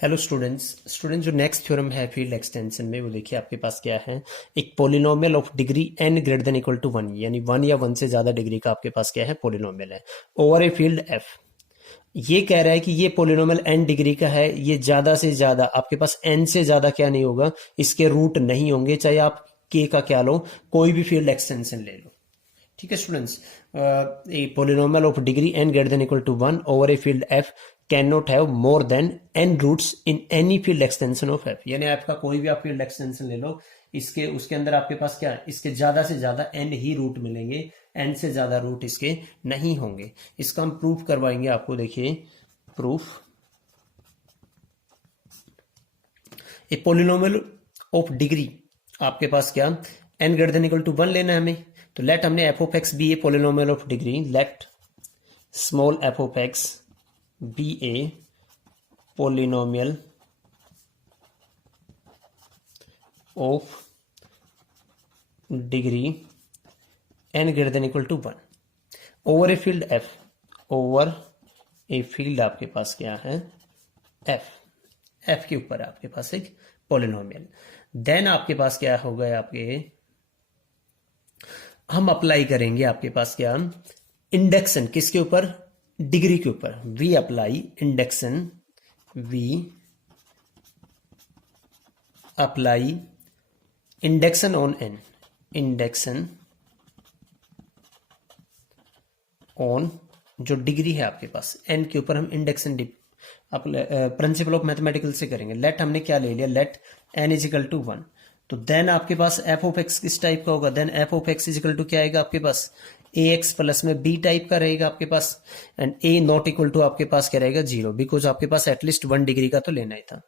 Hello students जो next theorem है field extension में, वो देखिए आपके पास क्या है। एक polynomial of degree n greater than equal to 1, यानी 1 या 1 से ज्यादा डिग्री का आपके पास क्या है, पोलिनोमियल है ओवर ए फील्ड f। ये कह रहा है कि ये पोलिनोमियल n डिग्री का है, ये ज्यादा से ज्यादा आपके पास n से ज्यादा क्या नहीं होगा, इसके रूट नहीं होंगे, चाहे आप k का क्या लो, कोई भी फील्ड एक्सटेंशन ले लो। ठीक है students, a polynomial of degree n greater than equal to 1 over a field f can not have more than n roots in any field extension of f। यानी f का कोई भी आप फील्ड एक्सटेंशन ले लो, इसके उसके अंदर आपके पास क्या है, इसके ज्यादा से ज्यादा n ही रूट मिलेंगे, n से ज्यादा रूट इसके नहीं होंगे। इसका हम प्रूफ करवाएंगे आपको। देखिए proof, a polynomial of degree आपके पास क्या n greater than equal to 1 लेना है हमें। तो लेट हमने f of x be a polynomial of degree, let small f of x be a polynomial of degree n greater than equal to 1 over a field f, over a field आपके पास क्या है f के ऊपर आपके पास एक polynomial. Then आपके पास क्या होगा, आपके हम अप्लाई करेंगे आपके पास क्या, इंडेक्शन किसके ऊपर, डिग्री के ऊपर। We apply induction, we apply induction on n, induction on जो डिग्री है आपके पास एन के ऊपर, हम इंडेक्शन प्रिंसिपल ऑफ मैथमेटिकल से करेंगे। लेट हमने क्या ले लिया, let n is equal to 1। तो देन आपके पास एफ ऑफ एक्स किस टाइप का होगा, then f of x is equal to क्या आएगा आपके पास, ए एक्स प्लस में बी टाइप का रहेगा आपके पास, and a not equal to आपके पास क्या रहेगा, 0, बिकॉज आपके पास एटलीस्ट 1 डिग्री का तो लेना ही था।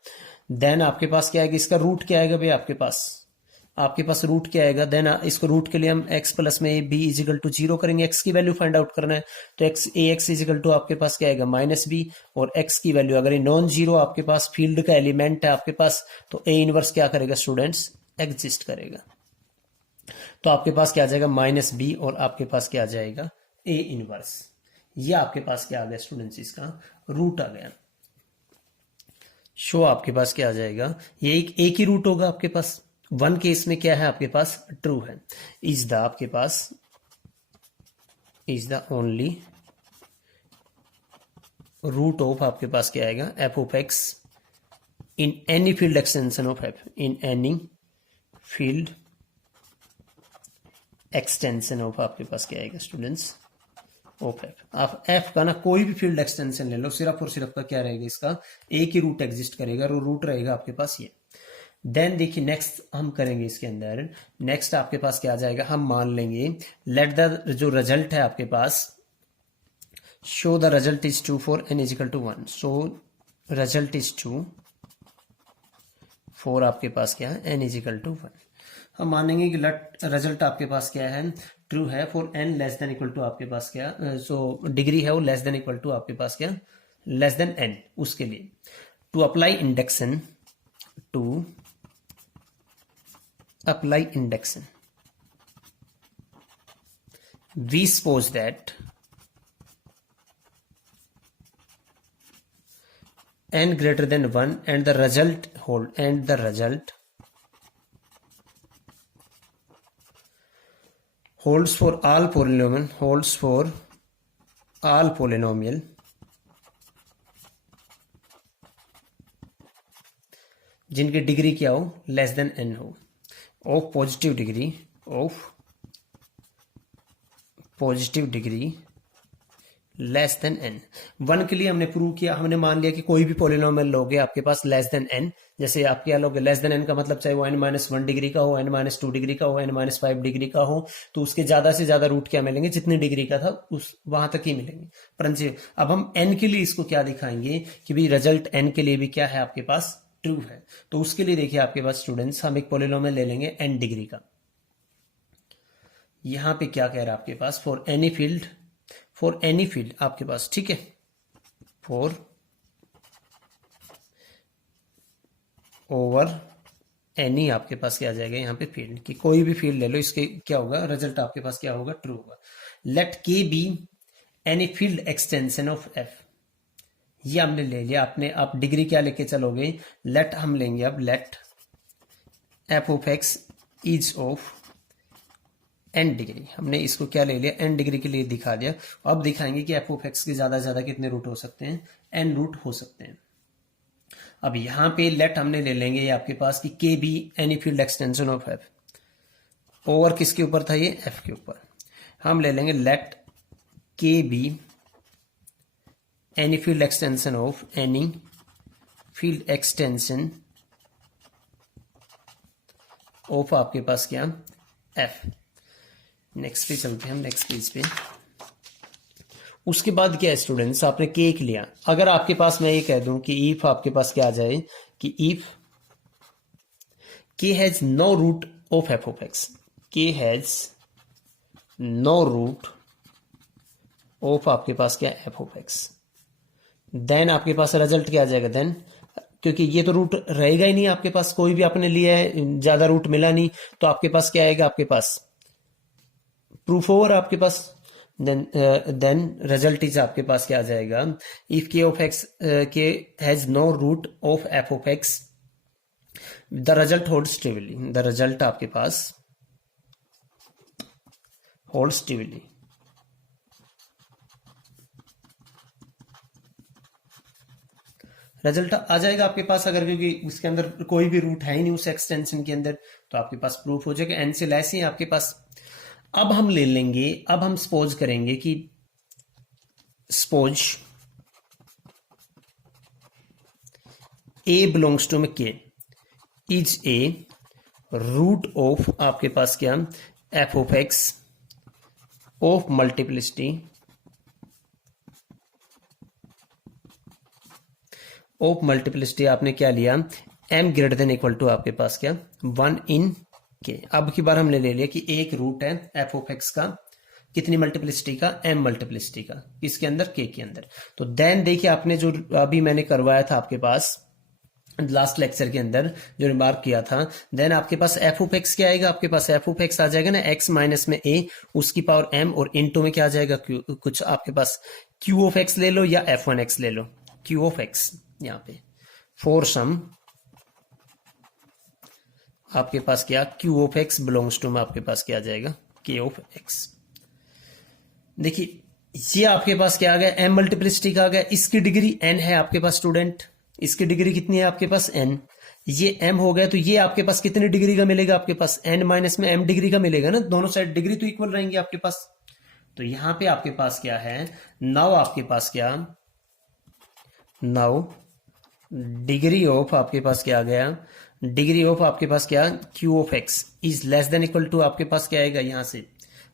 देन आपके पास क्या आएगा, इसका रूट क्या आएगा भाई, आपके पास रूट क्या आएगा। देन इसको रूट के लिए हम x प्लस में बी इजिकल टू 0 करेंगे, x की वैल्यू फाइंड आउट करना है। तो x a x equal to आपके पास क्या आएगा, माइनस बी, और x की वैल्यू अगर ये नॉन जीरो आपके पास फील्ड का एलिमेंट है आपके पास, तो a इनवर्स क्या करेगा स्टूडेंट्स, एग्जिस्ट करेगा। तो आपके पास क्या आ जाएगा, माइनस बी, और आपके पास क्या आ जाएगा, a इनवर्स। ये आपके पास क्या आ गया स्टूडेंट्स, इसका रूट आ गया। शो आपके पास क्या आ जाएगा, ये एक ही रूट होगा आपके पास। 1 केस में क्या है आपके पास, ट्रू है। इज द आपके पास is the only root of आपके पास क्या आएगा, f of x in any field extension of F, in any field extension of आपके पास क्या आएगा स्टूडेंट्स, ऑफ एफ। आप एफ का ना कोई भी फील्ड एक्सटेंशन ले लो, सिर्फ और सिर्फ का क्या रहेगा, इसका एक ही रूट एग्जिस्ट करेगा, और रूट रहेगा आपके पास ये। देन देखिए नेक्स्ट हम करेंगे इसके अंदर, नेक्स्ट आपके पास क्या आ जाएगा, हम मान लेंगे लेट द जो रिजल्ट है आपके पास, show the result is true for n equal to 1। So result is true for आपके पास क्या है, n इजिकल टू 1। हम मानेंगे कि रिजल्ट आपके पास क्या है, ट्रू है for n less than equal to आपके पास क्या, सो डिग्री है वो लेस देन इक्वल टू आपके पास क्या, लेस देन n। उसके लिए to apply induction, to apply induction, we suppose that n greater than 1 and the result holds for all polynomial जिनकी डिग्री क्या हो, लेस देन n हो, of positive degree less than n। 1 के लिए हमने prove किया, हमने मान लिया कि कोई भी पोलिनोमियल लोगे आपके पास लेस देन n, जैसे आप क्या लोगे, लेस देन n का मतलब चाहे वो n-1 डिग्री का हो, n-2 डिग्री का हो, n-5 डिग्री का हो, तो उसके ज्यादा से ज्यादा रूट क्या मिलेंगे, जितनी डिग्री का था उस वहां तक ही मिलेंगे। परंतु अब हम n के लिए इसको क्या दिखाएंगे कि भाई रिजल्ट n के लिए भी क्या है आपके पास, ट्रू है। तो उसके लिए देखिए आपके पास स्टूडेंट्स, हम एक पोलिनोमियल ले लेंगे n डिग्री का। यहां पे क्या कह रहा है आपके पास, फॉर एनी फील्ड आपके पास, ठीक है, फॉर ओवर एनी आपके पास क्या आ जाएगा, यहां पे फील्ड की कोई भी फील्ड ले लो, इसके क्या होगा, रिजल्ट आपके पास क्या होगा, ट्रू होगा। लेट के be any field extension of F, ये हमने ले लिया। आपने आप डिग्री क्या लेके चलोगे, लेट हम लेंगे अब let f of x is of n degree. हमने इसको क्या ले लिया, एन डिग्री के लिए दिखा दिया। अब दिखाएंगे कि एफ ऑफ एक्स के ज्यादा से ज्यादा कितने रूट हो सकते हैं, एन रूट हो सकते हैं। अब यहां पे लेट हमने ले लेंगे ये आपके पास कि के be any field extension of F, over किसके ऊपर था, ये एफ के ऊपर। हम ले लेंगे लेट के be any field extension of any field extension of आपके पास क्या, एफ। नेक्स्ट पे चलते हैं हम, नेक्स्ट पेज पे। उसके बाद क्या है स्टूडेंट्स, आपने के एक लिया। अगर आपके पास मैं ये कह दूं कि इफ आपके पास क्या आ जाए कि if k has no root of f of x, k has no root of आपके पास क्या, एफ ऑफ एक्स, देन आपके पास रिजल्ट क्या आ जाएगा, देन क्योंकि ये तो रूट रहेगा ही नहीं आपके पास, कोई भी आपने लिया है ज्यादा रूट मिला नहीं, तो आपके पास क्या आएगा, आपके पास प्रूफ ओवर आपके पास। देन रिजल्ट इज आपके पास क्या आ जाएगा, if k of x k has no root of f of x, the result holds trivially, the result आपके पास होल्ड्स ट्रिवियली। रिजल्ट आ जाएगा आपके पास अगर, क्योंकि उसके अंदर कोई भी रूट है ही नहीं उस एक्सटेंशन के अंदर, तो आपके पास प्रूफ हो जाएगा, एन से लेस ही है आपके पास। अब हम ले लेंगे, अब हम सपोज करेंगे कि सपोज ए बिलोंग्स टू में के इज ए रूट ऑफ आपके पास क्या, f of x of multiplicity of multiplicity आपने क्या लिया, m greater than equal to आपके पास क्या, 1 इन के। अब की बार हमने ले लिया कि एक रूट है एफ ऑफ एक्स का, कितनी मल्टीप्लिसिटी का, m मल्टीप्लिसिटी का, इसके अंदर k के अंदर। तो देन देखिए आपने जो अभी मैंने करवाया था आपके पास लास्ट लेक्चर के अंदर जो रिमार्क किया था, देन आपके पास एफ ऑफ एक्स क्या आएगा, आपके पास एफ ऑफ एक्स आ जाएगा ना, एक्स माइनस में ए उसकी पावर m, और इनटू में क्या आ जाएगा क्यू, कुछ आपके पास क्यू ऑफ एक्स ले लो या एफ वन एक्स ले लो, क्यू ऑफ एक्स यहां पे फॉर सम आपके पास क्या, q of x belongs to में आपके पास क्या आ जाएगा, के ऑफ एक्स। देखिए ये आपके पास क्या आ गया, एम मल्टीप्लिसिटी का आ गया, इसकी डिग्री एन है आपके पास स्टूडेंट, इसकी डिग्री कितनी है आपके पास, एन, ये एम हो गया, तो ये आपके पास कितनी डिग्री का मिलेगा, आपके पास एन माइनस में एम डिग्री का मिलेगा ना, दोनों साइड डिग्री तो इक्वल रहेंगी आपके पास। तो यहां पे आपके पास क्या है, नाउ आपके पास क्या, नाउ डिग्री ऑफ आपके पास क्या आ गया, डिग्री ऑफ आपके पास क्या, q of x is less than equal to आपके पास क्या आएगा, यहां से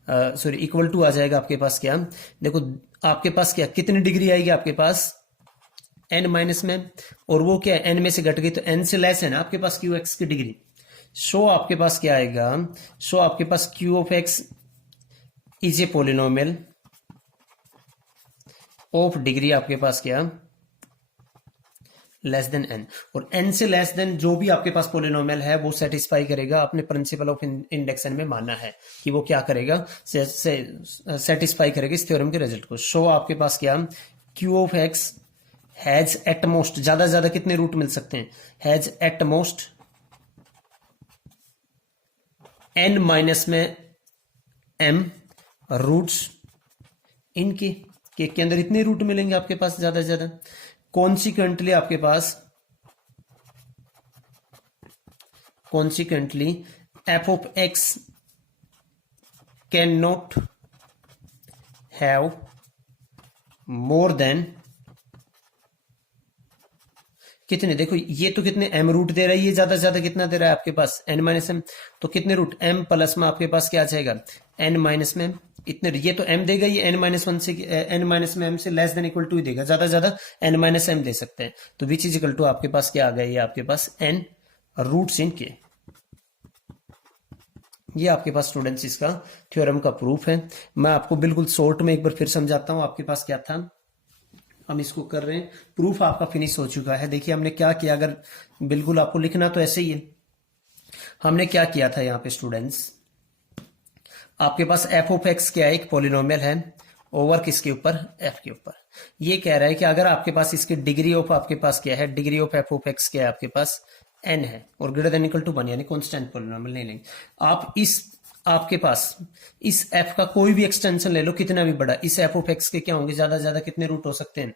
सॉरी इक्वल टू आ जाएगा आपके पास क्या, देखो आपके पास क्या कितनी डिग्री आएगी आपके पास, एन माइनस में, और वो क्या एन में से घट गई तो एन से लेस है ना आपके पास क्यू एक्स की डिग्री। सो आपके पास क्या आएगा, सो आपके पास q of x is a polynomial of degree आपके पास क्या, लेस देन एन, और एन से लेस देन जो भी आपके पास पोलिनोमियल है वो सेटिस्फाई करेगा, अपने प्रिंसिपल ऑफ इंडेक्शन में मानना है कि वो क्या करेगा, सेटिस्फाई करेगा इस थ्योरम के रिजल्ट को। सो आपके पास क्या, q of x has at most, ज्यादा से ज्यादा कितने रूट मिल सकते हैं, has at most n minus में एम रूट्स इनके, के अंदर इतने रूट मिलेंगे आपके पास ज्यादा से ज्यादा। कॉन्सिक्वेंटली आपके पास, consequently f of x can not have more than कितने, देखो ये तो कितने एम रूट दे रहा है, ये ज्यादा से ज्यादा कितना दे रहा है आपके पास, एन माइनस एम, तो कितने रूट, एम प्लस में आपके पास क्या आ जाएगा, एन माइनस में इतने, ये तो एम देगा, ये एन माइनस वन से, एन माइनस में एम से लेस देन इक्वल टू ही देगा, ज्यादा से ज्यादा एन माइनस एम दे सकते हैं, तो विच इज इक्वल टू आपके पास क्या आ गया, ये आपके पास एन रूट्स इन के। ये आपके पास स्टूडेंट्स इसका थ्योरम का प्रूफ है। मैं आपको बिल्कुल शॉर्ट में एक बार फिर समझाता हूं, आपके पास क्या था, हम इसको कर रहे हैं, प्रूफ आपका फिनिश हो चुका है। देखिए हमने क्या किया, अगर बिल्कुल आपको लिखना तो ऐसे ही है, हमने क्या किया था यहाँ पे स्टूडेंट्स, आपके पास एफ ऑफ एक्स क्या है, एक पॉलिनोमियल है ओवर किसके ऊपर, एफ के ऊपर। ये कह रहा है कि अगर आपके पास इसकी डिग्री ऑफ आपके पास क्या है, degree of f of x क्या है आपके पास, n है और ग्रेटर देन इक्वल टू 1 यानी कांस्टेंट पॉलिनोमियल नहीं लेंगे आप। इस आपके पास इस f का कोई भी एक्सटेंशन ले लो कितना भी बड़ा, इस एफ ऑफ एक्स के क्या होंगे, ज्यादा से ज्यादा कितने रूट हो सकते हैं,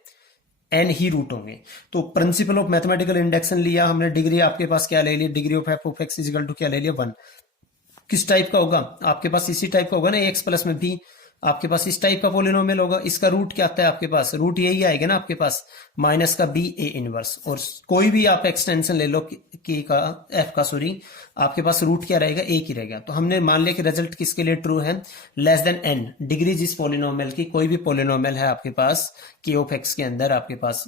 n ही रूट होंगे। तो प्रिंसिपल ऑफ मैथमेटिकल इंडक्शन लिया हमने, डिग्री आपके पास क्या ले ली, degree of f of x equal to क्या ले लिया 1। किस टाइप का होगा आपके पास, इसी टाइप का होगा ना, एक्स प्लस में भी आपके पास इस टाइप का पोलिनोमियल होगा। इसका रूट क्या आता है आपके पास, रूट यही आएगा ना आपके पास, माइनस का बी ए इनवर्स। और कोई भी आप एक्सटेंशन ले लो के का एफ का सॉरी, आपके पास रूट क्या रहेगा, एक ही रहेगा। तो हमने मान लिया कि रिजल्ट किसके लिए ट्रू है, लेस देन एन, डिग्री जिस पोलिनोमियल की, कोई भी पोलिनोमियल है आपके पास के ऑफ एक्स के अंदर आपके पास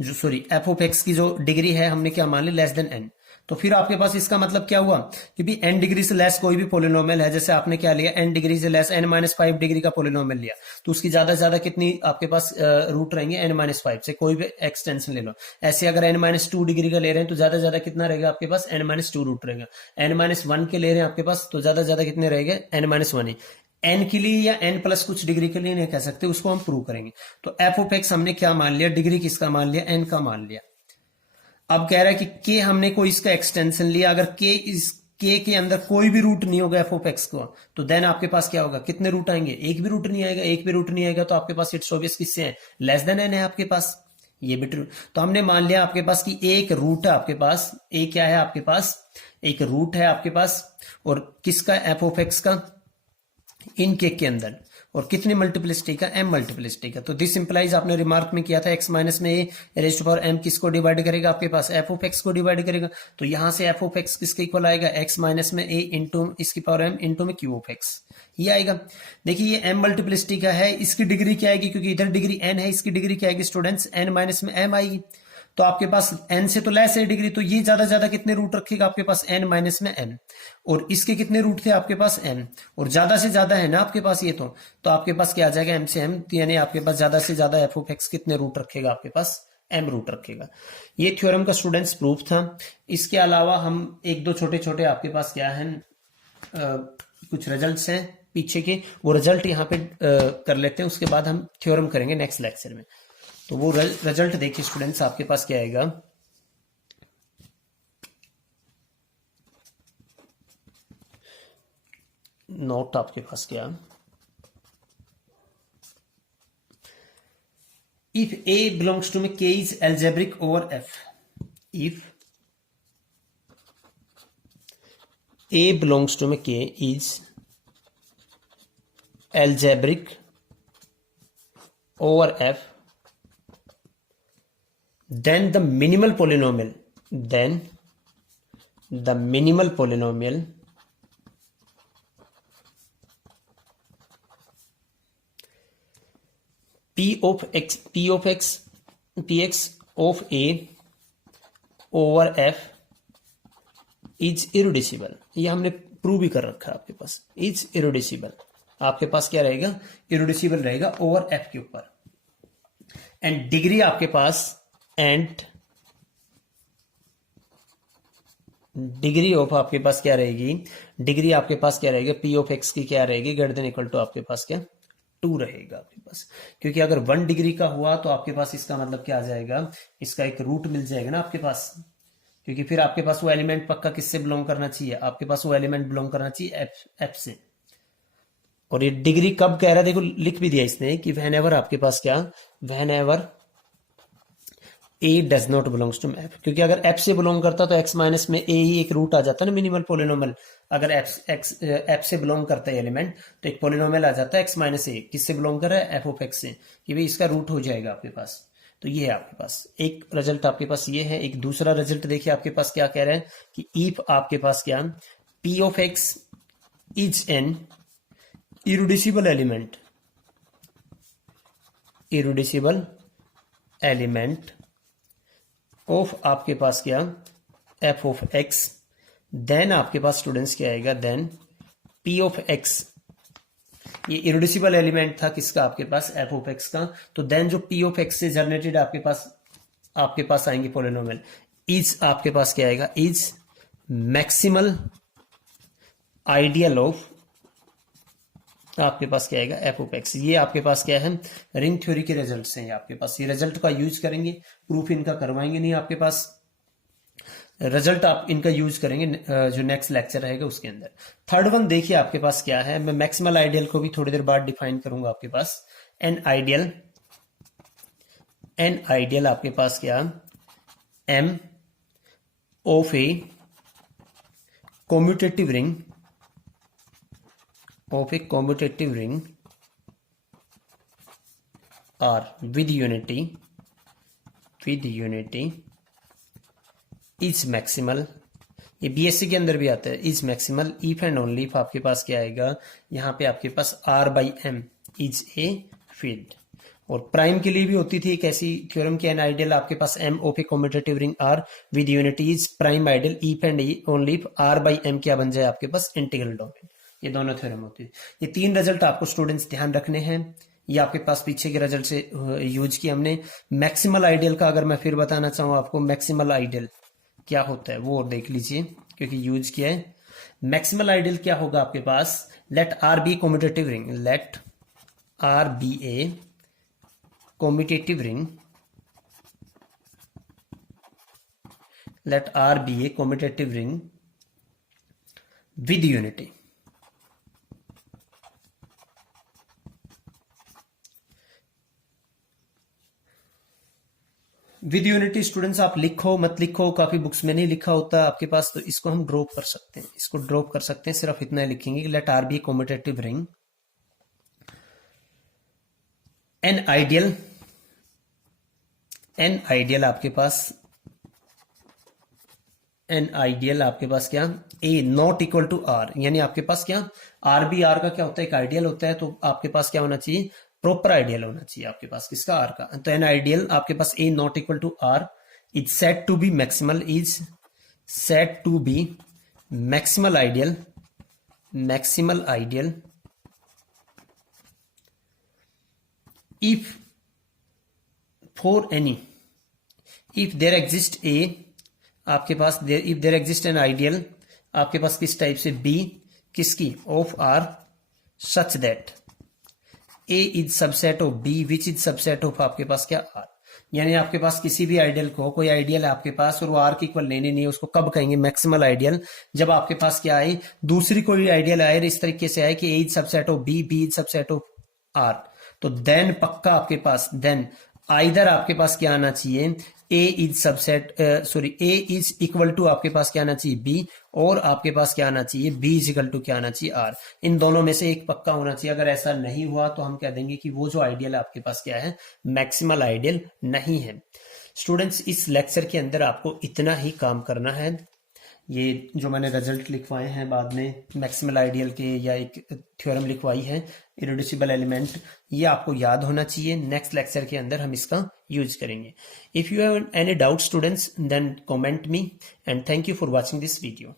जो सॉरी एफ ऑफ एक्स की जो डिग्री है हमने क्या मान ली, लेस देन एन। तो फिर आपके पास इसका मतलब क्या हुआ कि भी एन डिग्री से लेस कोई भी पोलिनोमियल है, जैसे आपने क्या लिया, एन डिग्री से लेस एन माइनस 5 डिग्री का पोलिनोमियल लिया, तो उसकी ज्यादा से ज्यादा कितनी आपके पास रूट रहेंगे, एन माइनस 5 से कोई भी एक्सटेंशन ले लो। ऐसे अगर एन माइनस 2 डिग्री का ले रहे हैं तो ज्यादा से ज्यादा कितना रहेगा आपके पास, एन माइनस 2 रूट रहेगा। एन माइनस 1 के ले रहे हैं आपके पास तो ज्यादा से ज्यादा कितने रहेंगे, एन माइनस 1 ही। एन के लिए या एन प्लस कुछ डिग्री के लिए नहीं कह सकते, उसको हम प्रूव करेंगे। तो एफ ऑफ एक्स हमने क्या मान लिया, डिग्री किसका मान लिया, एन का मान लिया। अब कह रहा है कि के हमने कोई इसका एक्सटेंशन लिया, अगर के इस के के अंदर कोई भी रूट नहीं होगा एफ ऑफ एक्स को, तो देन आपके पास क्या होगा, कितने रूट आएंगे, एक भी रूट नहीं आएगा। एक भी रूट नहीं आएगा तो आपके पास इट्स ऑब्वियस किससे है, लेस देन एन है आपके पास, ये भी ट्रू। तो हमने मान लिया आपके पास कि एक रूट है आपके पास, ए क्या है आपके पास, एक रूट है आपके पास, और किसका, एफ ऑफ एक्स का, इन के अंदर, और कितनी मल्टीप्लिसिटी का, m मल्टीप्लिसिटी का। तो दिस इंप्लाइज आपने रिमार्क में किया था x माइनस में ए रेज़ टू पावर m किसको डिवाइड करेगा आपके पास, f ऑफ x को डिवाइड करेगा। तो यहां से f ऑफ x किसके इक्वल आएगा, x माइनस में a इंटू इसकी पावर m इंटू में q ऑफ x, ये आएगा। देखिए ये m मल्टीप्लिसिटी का है, इसकी डिग्री क्या आएगी, क्योंकि इधर डिग्री n है, इसकी डिग्री क्या आएगी स्टूडेंट्स, n माइनस में m आएगी। तो आपके पास n से तो लेस है डिग्री, तो ये ज्यादा ज्यादा कितने रूट रखेगा आपके पास, n माइनस में n, और इसके कितने रूट थे आपके पास n, और ज्यादा से ज्यादा है ना आपके पास ये, तो आपके पास क्या आ जाएगा m से m, यानी आपके पास ज्यादा से ज्यादा एफ ऑफ एक्स कितने रूट रखेगा आपके पास, m रूट रखेगा। ये थ्योरम का स्टूडेंट्स प्रूफ था। इसके अलावा हम एक दो छोटे छोटे आपके पास क्या है कुछ रिजल्ट्स हैं पीछे के, वो रिजल्ट यहाँ पे कर लेते हैं, उसके बाद हम थ्योरम करेंगे नेक्स्ट लेक्चर में। तो वो रिजल्ट देखिए स्टूडेंट्स, आपके पास क्या आएगा, नोट आपके पास क्या, if a belongs to k is algebraic over f, if a belongs to k is algebraic over f, then the minimal polynomial px of a over f is irreducible. ये हमने prove भी कर रखा है आपके पास, इज इरिड्यूसिबल, आपके पास क्या रहेगा, इरिड्यूसिबल रहेगा ओवर एफ के ऊपर। एंड डिग्री आपके पास, एंड डिग्री ऑफ आपके पास क्या रहेगी, डिग्री आपके पास क्या रहेगा, पी ऑफ एक्स की क्या रहेगी, ग्रेटर देन इक्वल टू आपके पास क्या 2 रहेगा आपके पास। क्योंकि अगर 1 डिग्री का हुआ तो आपके पास इसका मतलब क्या आ जाएगा, इसका एक रूट मिल जाएगा ना आपके पास, क्योंकि फिर आपके पास वो एलिमेंट पक्का किससे बिलोंग करना चाहिए, आपके पास वो एलिमेंट बिलोंग करना चाहिए एफ से। और ये डिग्री कब कह रहा है, देखो लिख भी दिया इसने कि व्हेन एवर आपके पास क्या, whenever a does not belongs to f, क्योंकि अगर एफ से बिलोंग करता तो एक्स माइनस में ए ही एक रूट आ जाता है ना मिनिमल पोलिनोमियल। अगर एफ से बिलोंग करता है एलिमेंट तो एक पोलिनोमियल आ जाता है एक्स माइनस ए, किससे बिलोंग कर रहा है, एफ ऑफ एक्स से, कि भाई इसका रूट हो जाएगा आपके पास। तो ये है आपके पास एक रिजल्ट, आपके पास ये है। एक दूसरा रिजल्ट देखिए आपके पास क्या कह रहे हैं कि इफ आपके पास क्या, P of x is an irreducible element, irreducible element of आपके पास क्या, एफ ऑफ एक्स, देन आपके पास स्टूडेंट्स क्या आएगा, देन पी ऑफ एक्स, ये इरिड्यूसिबल एलिमेंट था किसका आपके पास, एफ ऑफ एक्स का। तो देन जो पी ऑफ एक्स से जनरेटेड आपके पास आएंगे पोलिनोमियल, इज आपके पास क्या आएगा, इज मैक्सिमल आइडियल ऑफ आपके पास क्या आएगा एफ ऑफ एक्स। ये आपके पास क्या है रिंग थ्योरी के रिजल्ट्स हैं। आपके पास ये रिजल्ट का यूज करेंगे, प्रूफ इनका करवाएंगे नहीं, आपके पास रिजल्ट आप इनका यूज करेंगे जो नेक्स्ट लेक्चर रहेगा उसके अंदर। थर्ड वन देखिए आपके पास क्या है, मैं मैक्सिमल आइडियल को भी थोड़ी देर बाद डिफाइन करूंगा। आपके पास एन आइडियल आपके पास क्या M of A commutative ring or with unity is maximal। ये बीएससी के अंदर भी आता है, is maximal if and only if आपके पास क्या आएगा यहाँ पे आपके पास R by M is a field. और प्राइम के लिए भी होती थी एक ऐसी थ्योरम की एन आइडियल आपके पास M of a commutative ring R with unity is prime ideal if and only if R by M क्या बन जाए आपके पास इंटीग्रल डोमेन। ये दोनों थ्योरम होती है। ये तीन रिजल्ट आपको स्टूडेंट्स ध्यान रखने हैं। ये आपके पास पीछे के रिजल्ट से यूज किया हमने। मैक्सिमल आइडियल का अगर मैं फिर बताना चाहूँ आपको, मैक्सिमल आइडियल क्या होता है वो और देख लीजिए क्योंकि यूज किया है। मैक्सिमल आइडियल क्या होगा आपके पास, let R be commutative ring, let R be a commutative ring, let R be a commutative ring with unity। With unity students आप लिखो मत लिखो, काफी बुक्स में नहीं लिखा होता आपके पास, तो इसको हम ड्रॉप कर सकते हैं, इसको ड्रॉप कर सकते हैं। सिर्फ इतना लिखेंगे let R be commutative ring an ideal आपके पास क्या a not equal to R, यानी आपके पास क्या आर बी आर का क्या होता है एक आइडियल होता है, तो आपके पास क्या होना चाहिए प्रॉपर आइडियल होना चाहिए आपके पास किसका आर का। तो एन आइडियल आपके पास A not equal to R is set to be maximal ideal if there exists a आपके पास if there exists an ideal आपके पास किस टाइप से b किसकी of r such that a is subset of b which is subset of आपके पास क्या r। यानी आपके पास किसी भी आइडियल को, कोई आइडियल है आपके पास और वो आर की इक्वल लेने नहीं है, उसको कब कहेंगे मैक्सिमल आइडियल, जब आपके पास क्या आए दूसरी कोई आइडियल आए इस तरीके से आए कि A is subset of B, B is subset of R, तो देन पक्का आपके पास देन आइदर आपके पास क्या आना चाहिए ए इज इक्वल टू आपके पास क्या आना चाहिए बी, और आपके पास क्या आना चाहिए बी इज इक्वल टू क्या आना चाहिए आर। इन दोनों में से एक पक्का होना चाहिए। अगर ऐसा नहीं हुआ तो हम कह देंगे कि वो जो आइडियल है आपके पास क्या है मैक्सिमल आइडियल नहीं है। स्टूडेंट्स इस लेक्चर के अंदर आपको इतना ही काम करना है। ये जो मैंने रिजल्ट लिखवाए हैं बाद में मैक्सिमल आइडियल के, या एक थ्योरम लिखवाई है इररेड्यूसिबल एलिमेंट, ये आपको याद होना चाहिए। नेक्स्ट लेक्चर के अंदर हम इसका यूज करेंगे। If you have any doubt students then comment me and thank you for watching this video.